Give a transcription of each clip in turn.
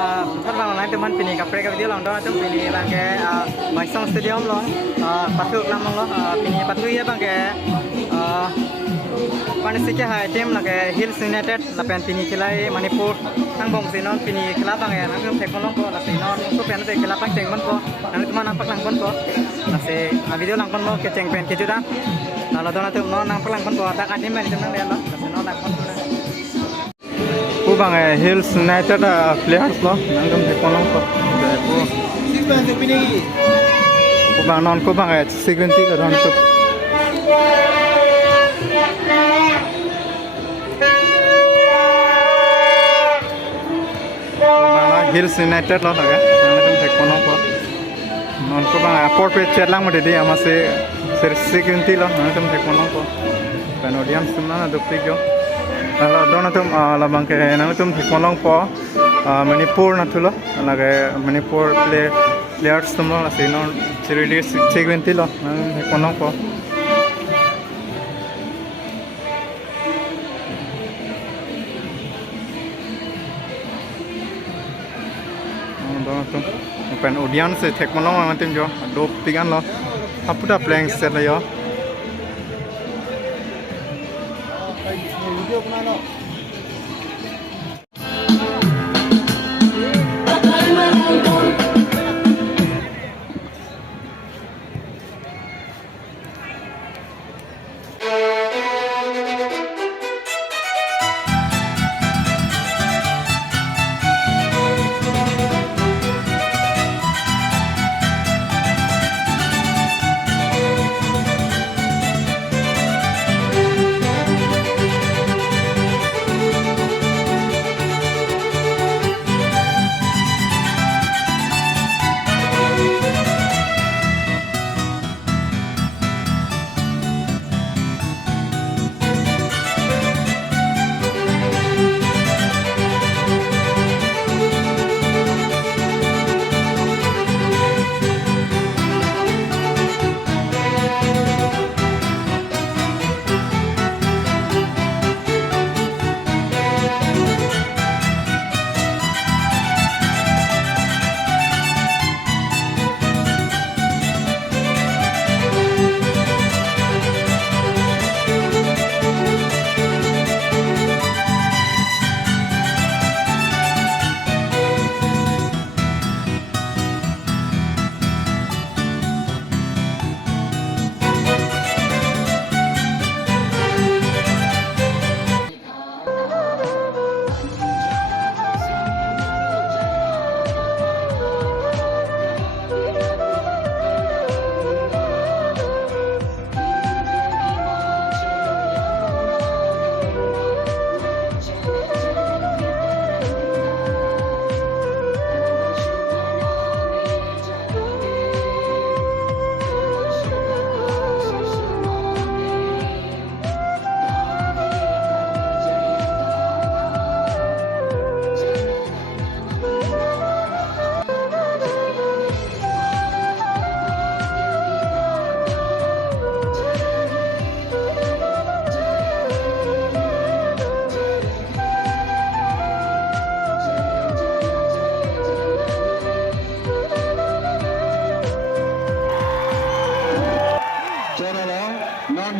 Kan bang online teman pini kapre ka video long do tum pini bang ke Baisong Stadium long patuk lamong lo pini patu ya bang ke Panisik hai tim lage Hills United lapen pini khilai Manipur nang bong sinon pini khila bang ya nang teknolong ko la sinon ko pen se khila pang ceng ban ko nang teman nampak lang ban ko la se video lang ban mo ke ceng pen ke juda la do na tum no nang lang ban ko ta ka tim ban nang le lo la se no lang ban ko ku bang Hills United players lo nangam teknolong ko ku six bang se pini ku bang non ku bang security ka ron tu Hills United lo lage nangam teknolong ko non ku bang port pe chat lang mate di amase security lo nangam teknolong ko kan audience mana dukti jo Kalau donatum labang ke nangtum teknolong po Manipur natulo lage Manipur players tumlo la sino chiridi segmenti lo nang teknolong po donatum pen audience teknolong antim jo do pigan lo apuda playing set lo yo video bana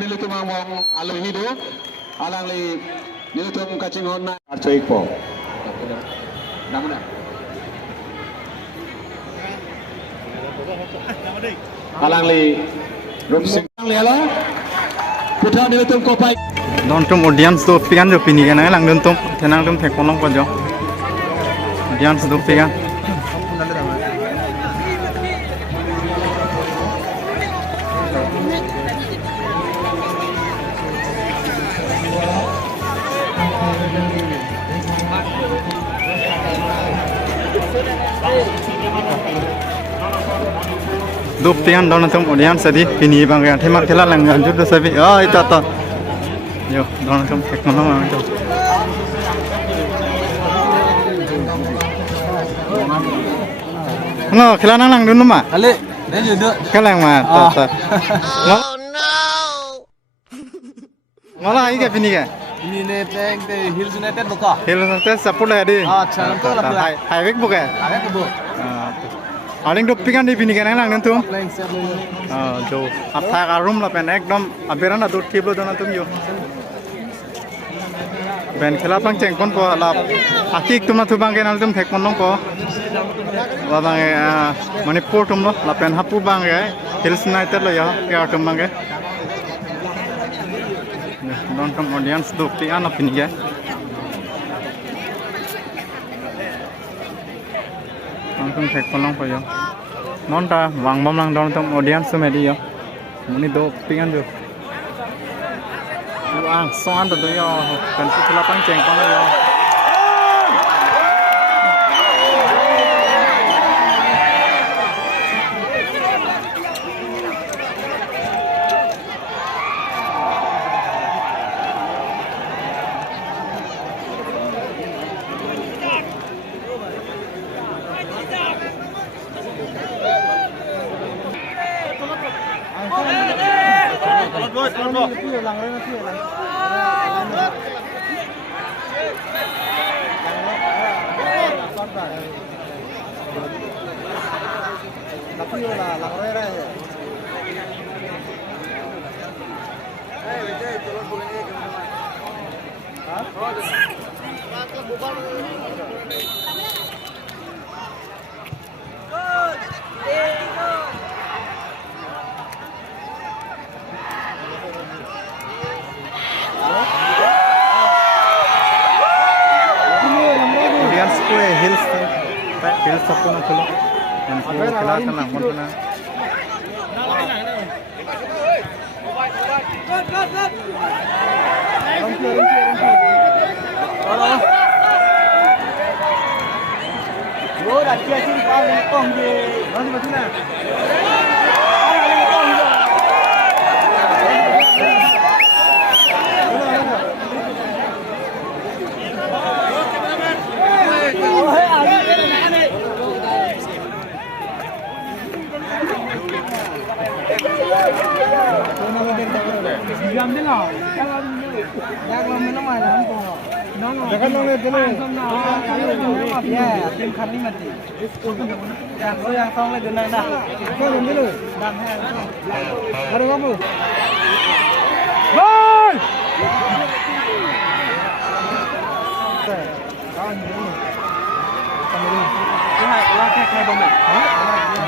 Nilutum among alohido alang li nilutum kacing honna arcoik po namanya alang li rumsing liala putra nilutum kopai nontum audience do pigan jo pini kana lang nontum tenang tum thekolong ko jo audience do pigan Duptian donatum audience tadi pini bang ya tema khela lang anjur do sabi itu to yo donatum teknolong itu no khela nang lang dunu ma ale ne judo khela ma to oh no ngala ai ke pini ke ini neteng de Hills United buka. Hills United support है दी अच्छा नंतो ला pula. Highway बुका Ada ke bu? आलिंग तो पिकान दी पिनी केना लांग तुम Playing set dulu. जो अब था का रूम ला पेन एकदम अबेरा ना दूर टीबलो दोना तुम यो पेन खेला पंग चेंग कोन को ला आकी तुम ना तुम बांगे नाल तुम फेक कोन को वा बांगे मणिपुर तुम लो ला पेन हापु बांगे Hills United लो या प्यार तुम बांगे non kam audience do pian apin ge non kam thek kolong pa yo non ta wang bam lang don tam audience me di yo muni do pian do wa son do yo kan su la pang cheng kong yo Hills sappo na kholo en ko khela kana mon kana Yo dah siap kau lekong je. Nanti macam mana? Jangan lah, jangan minum air langsung. Jangan nongol dulu. Ya, tim kami mati. Yang song lagi dulu dah. Kau dulu. Ada kamu. Boy. Kawan dulu. Kamera. Lah kayak bom.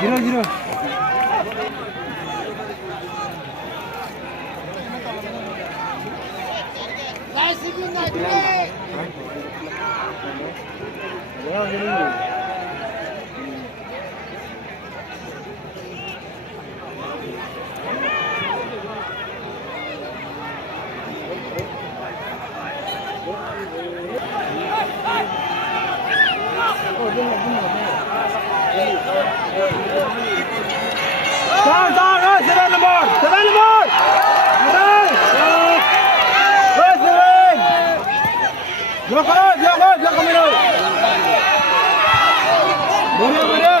Zero. Jangan kamera. Boleh.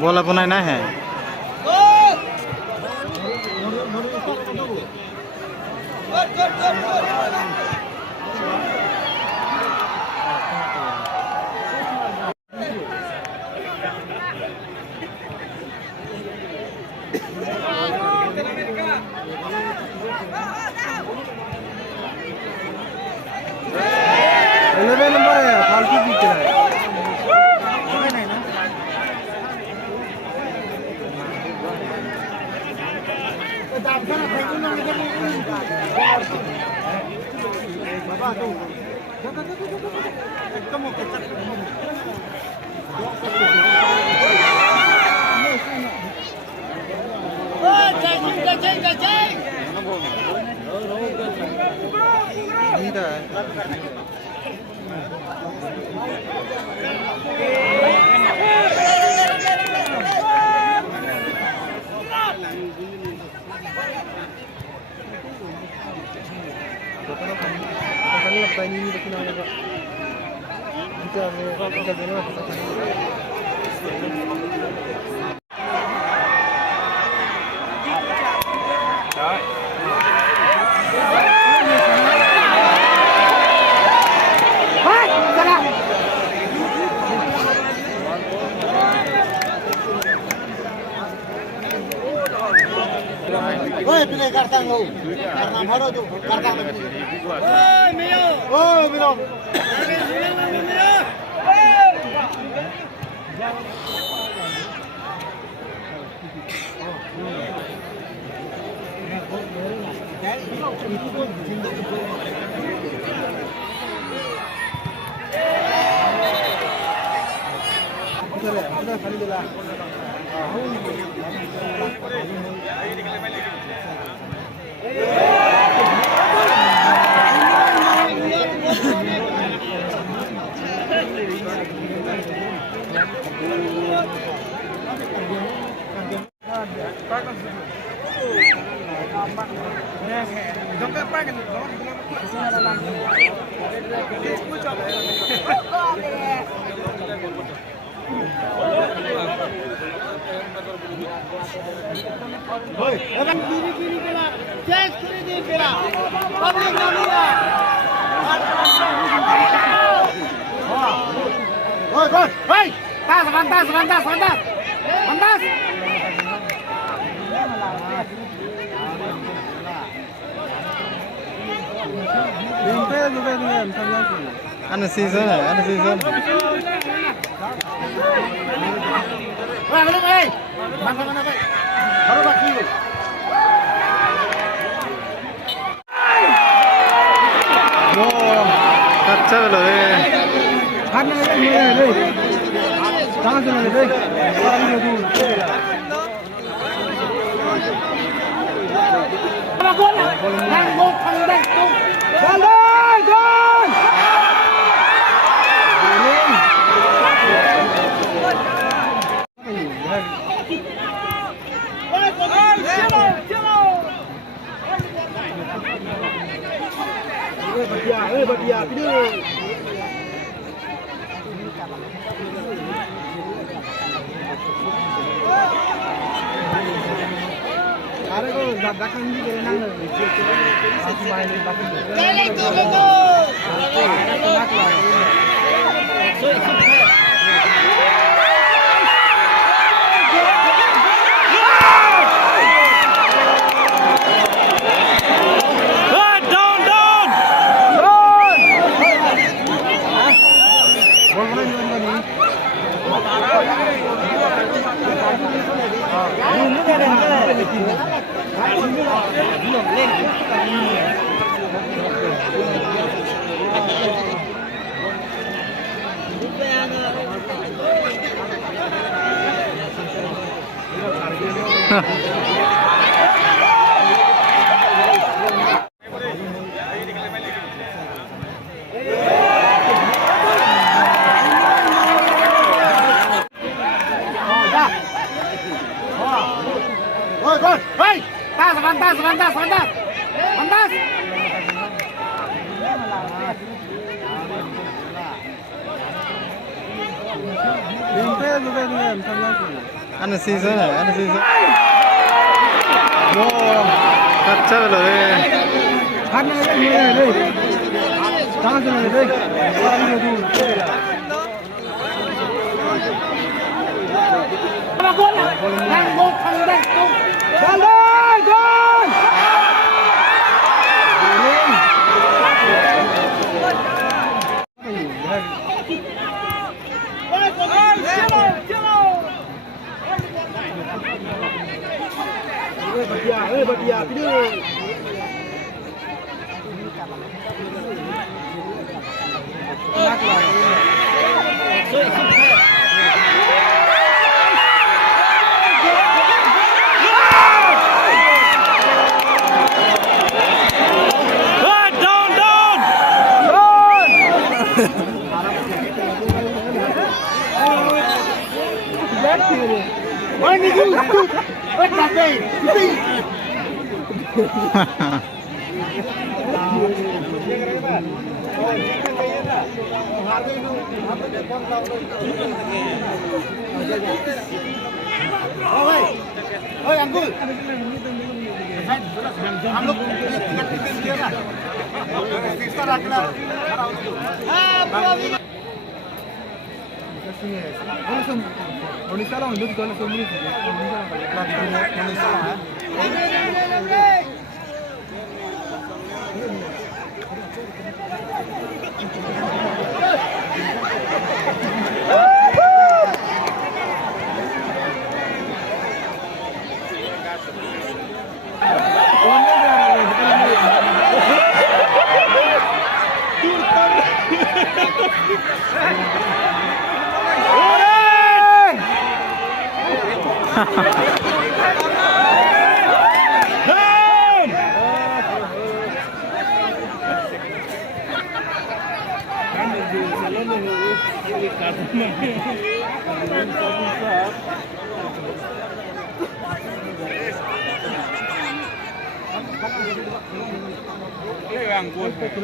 बोला बनाना है 7 number है फालतू की चला है Ano season है ano season अच्छा चलो रे कहाँ से मिले Ano season है ano season अच्छा चलो रे कहाँ से मिले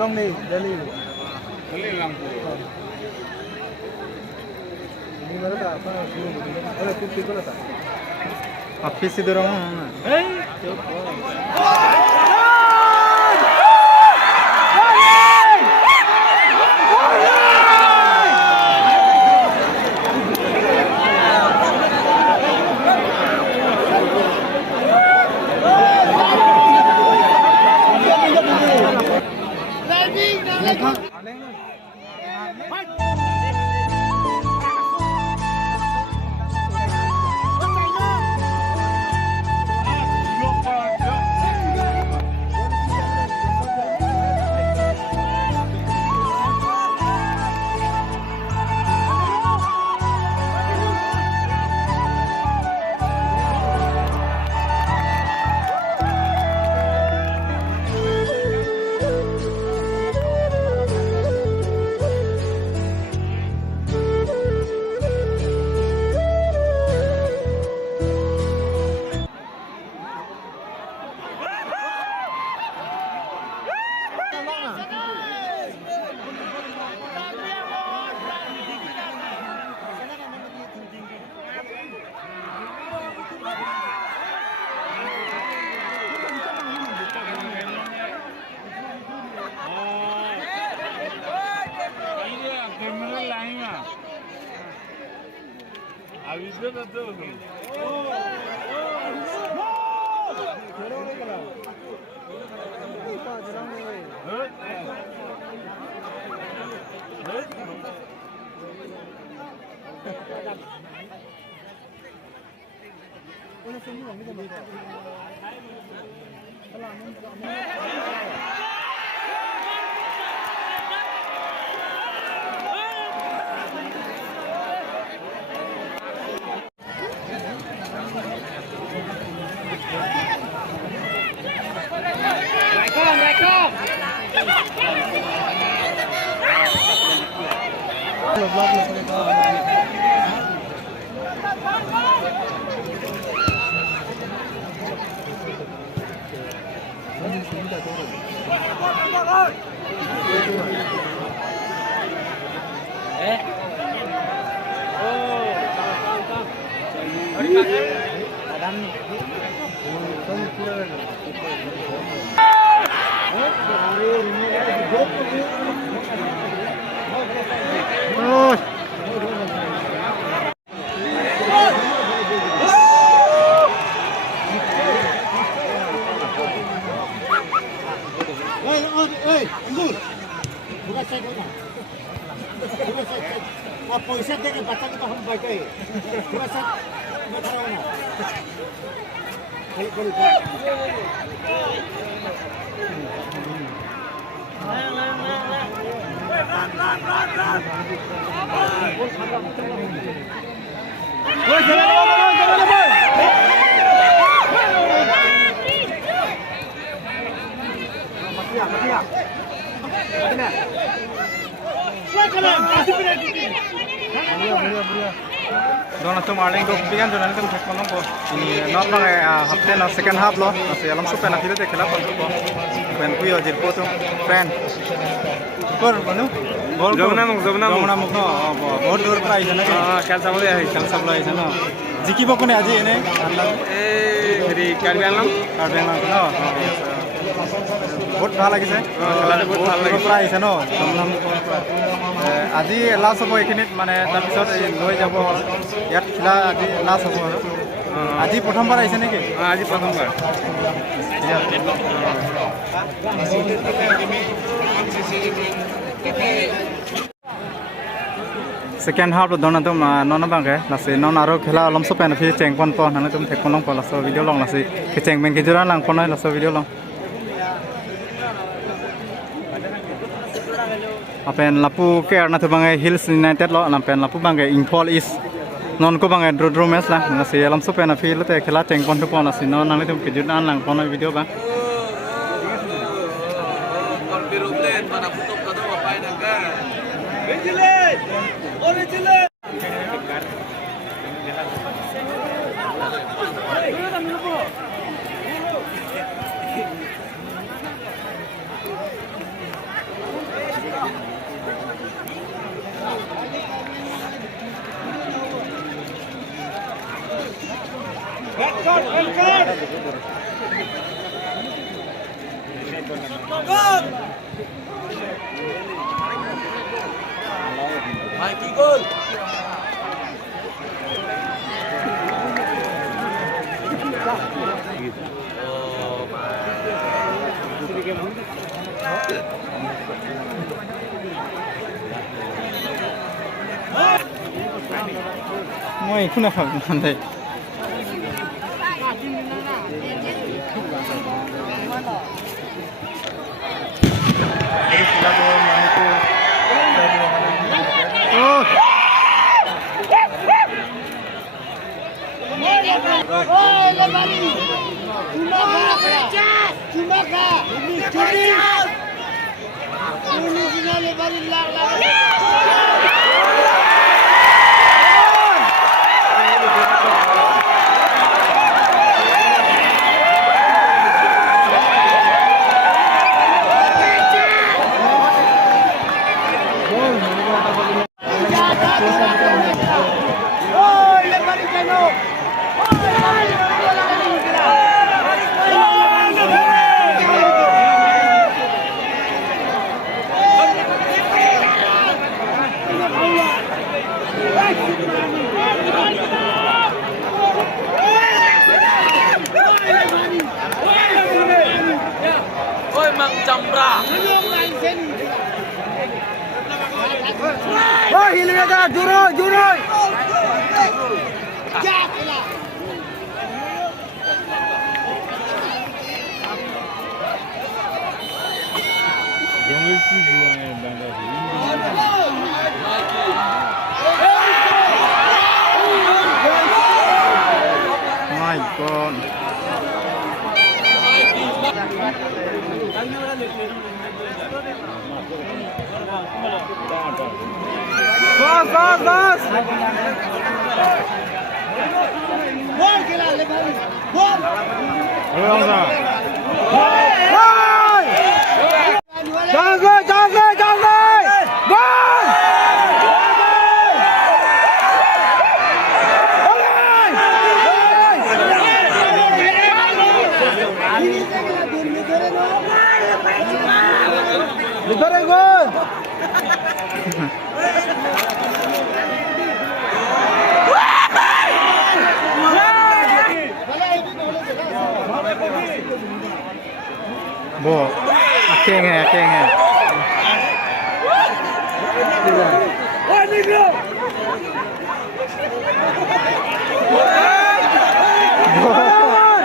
Long đi, Delhi. Office itu orang. पैसा देके बच्चा को तो हम बैठे थोड़ा सा बैठा रहो ना Dona tu maling tu pian tu nanti kita kolong ko. Ini not bang hafte no second half lo. Masih alam super nanti tu खेला पन tu ko. Pen kuyo jirpo tu friend. Kor manu. Jomna muk Jomna muk no. बहुत दूर पर आई है ना. खेल सामने है खेल सब लाई है ना. जिकी बको ने आज ये ने. हेरी कार्बी आलम no. बहुत ভাল লাগিছে বহুত ভাল লাগিছে পৰা আহিছে ন আজি লাষ্ট হ'ব এইখিনিত মানে তাৰপিছত লৈ যাব ইয়াত খেলা আজি লাষ্ট হ'ব আৰু আজি প্ৰথমবাৰ আহিছে নেকি আজি প্ৰথমবাৰ Second half dona tu nona bangke nasi non aro khela alam so pen phi cheng pon pon nana tum thek long pon la so video long nasi ke cheng men ke jura lang pon la so video long apen lapu ke arna tu bangai Hills United lo apen lapu bangai Impol East non ko bangai dro match la nasi alam so pen phi lo te khela cheng pon tu pon nasi non nang tum ke jura lang pon video ba Moi kuna phak mandai My God. Bas. Gol kila le bhai. Gol. Bo, akeng hai.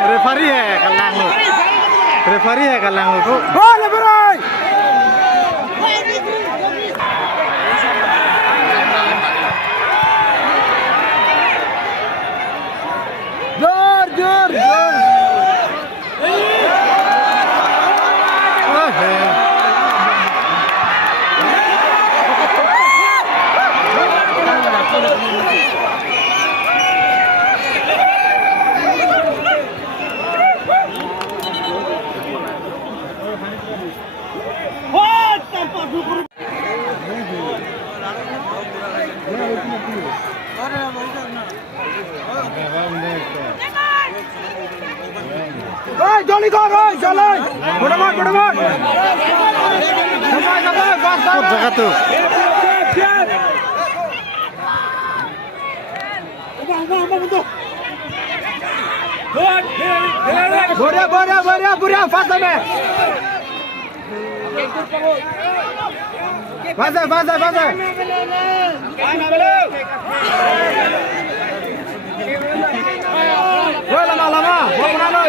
Referee है कल्लांग लोग referee है कल्लांग लोग को बोल बराई जोर जोर जोर Oi, jolly go, oi, jolly. Good man, good man. Sampai, sampai, bas, bas. जगह तो Boria, boria, boria, boria, fast में. Fast, fast, fast. Woi lama lama, gua pernah loh.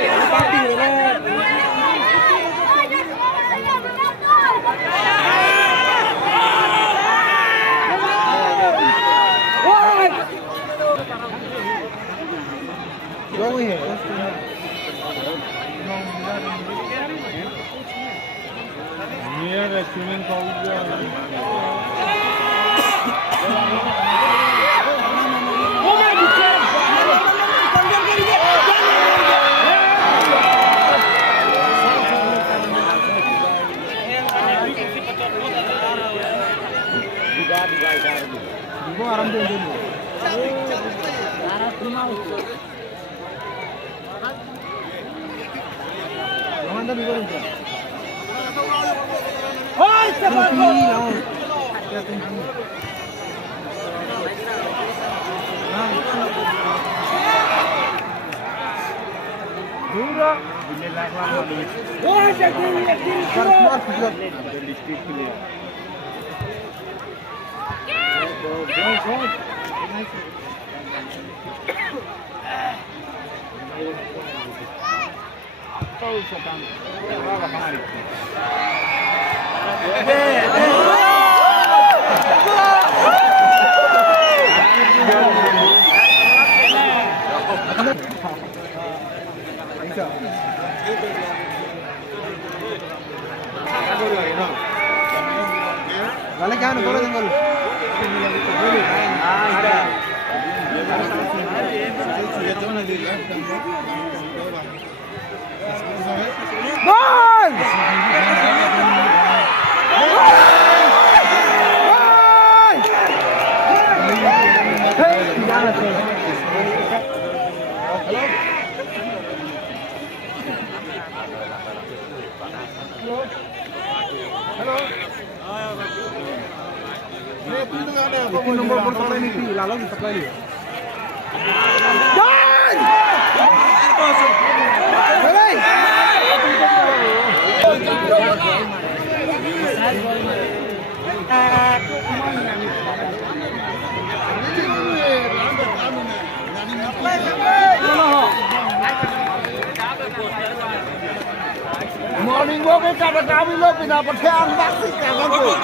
Vale, क्या ना थोड़ा जंगल गोल तीन नंबर पर सप्लाई नहीं थी लाला की सप्लाई ली Morning walk với cả đám đi lớp vì nào còn theo ăn bác sĩ cả con rồi.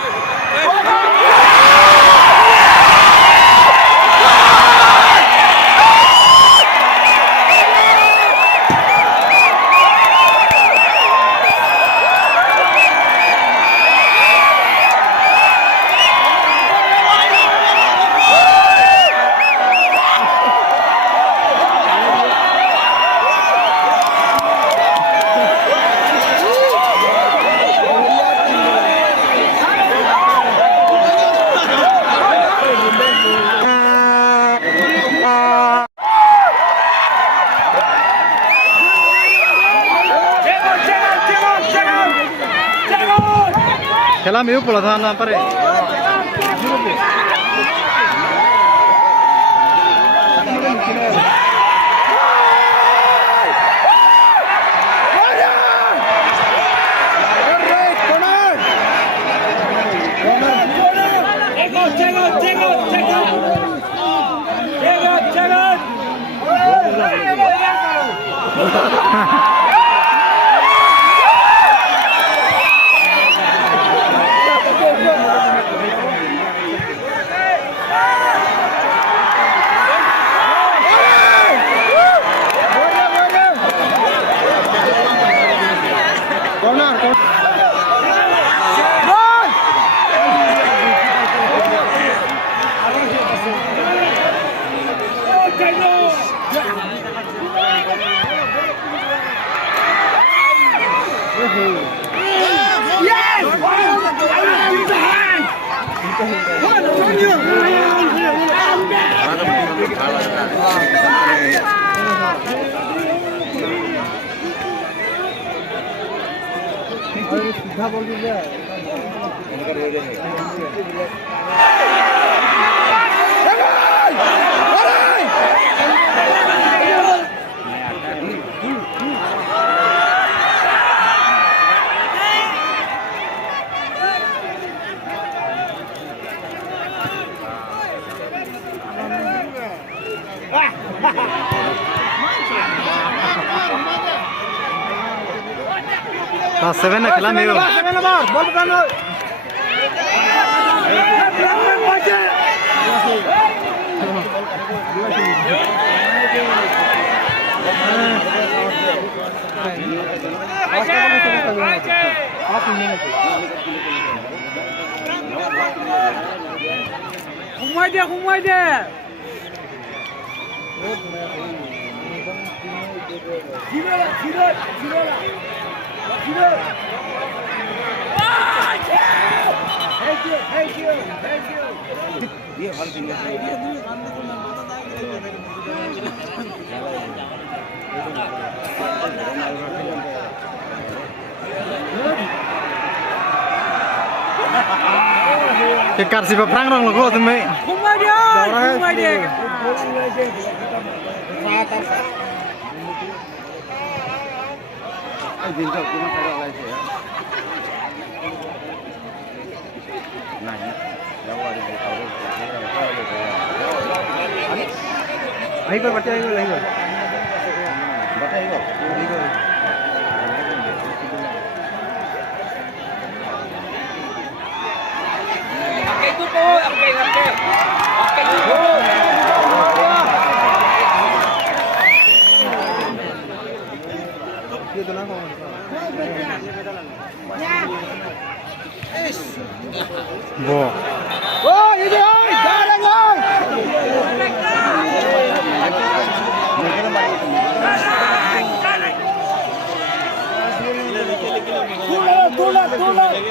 खेला में ऊपर था ना पर 7 na খেলা মেও বল কেন ঘুমাই দে cái card si perang rong lo tu me ঘুমাই দে ahí por batia ahí por Bo. Ôi, đi ơi, ra đây ơi. Tu lên.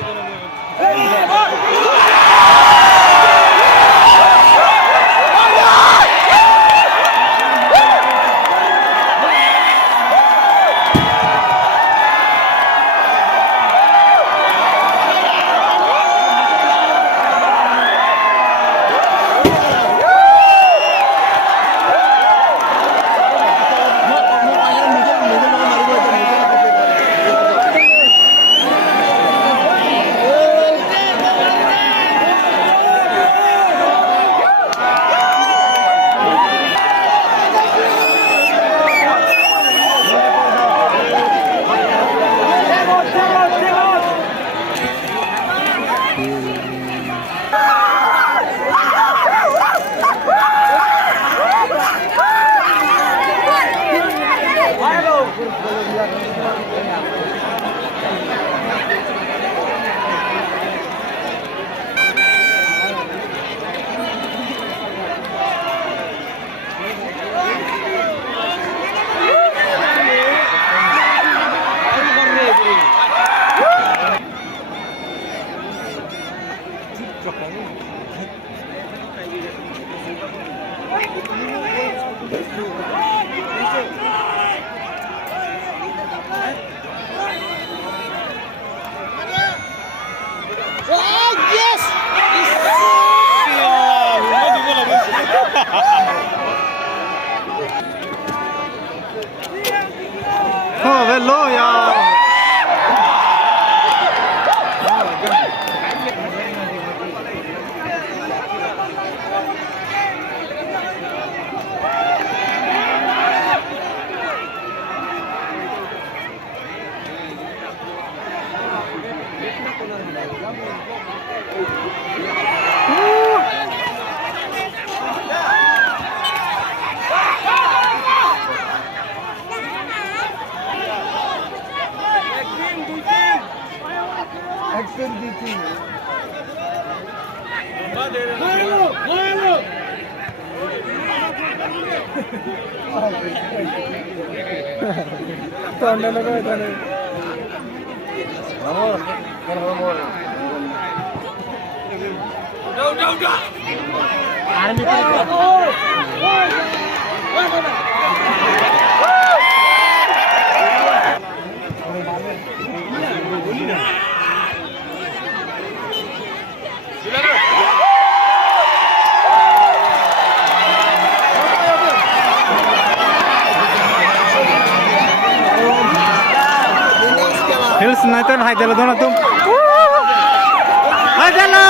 Hills United हाय दिला दोन तुम हाय दिला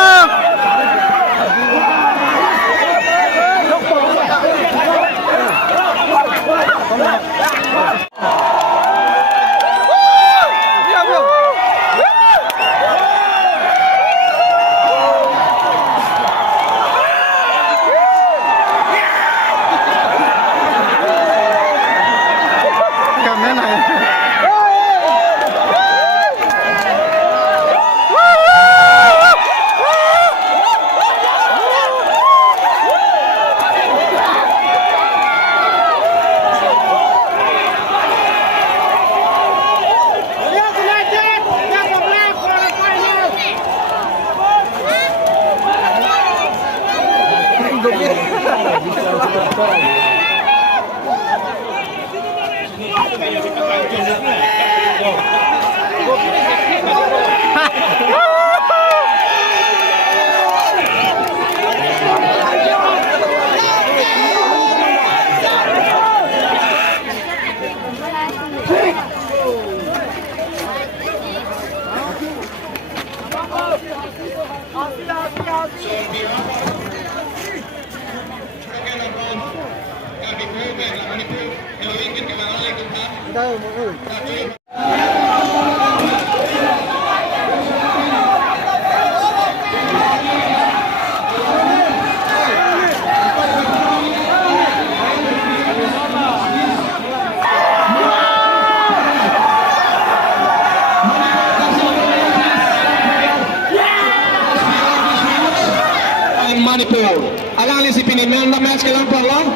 Manipur. Alang si Piniman na match kailang parlang.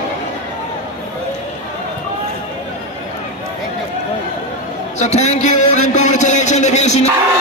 So thank you and congratulations to Hills United.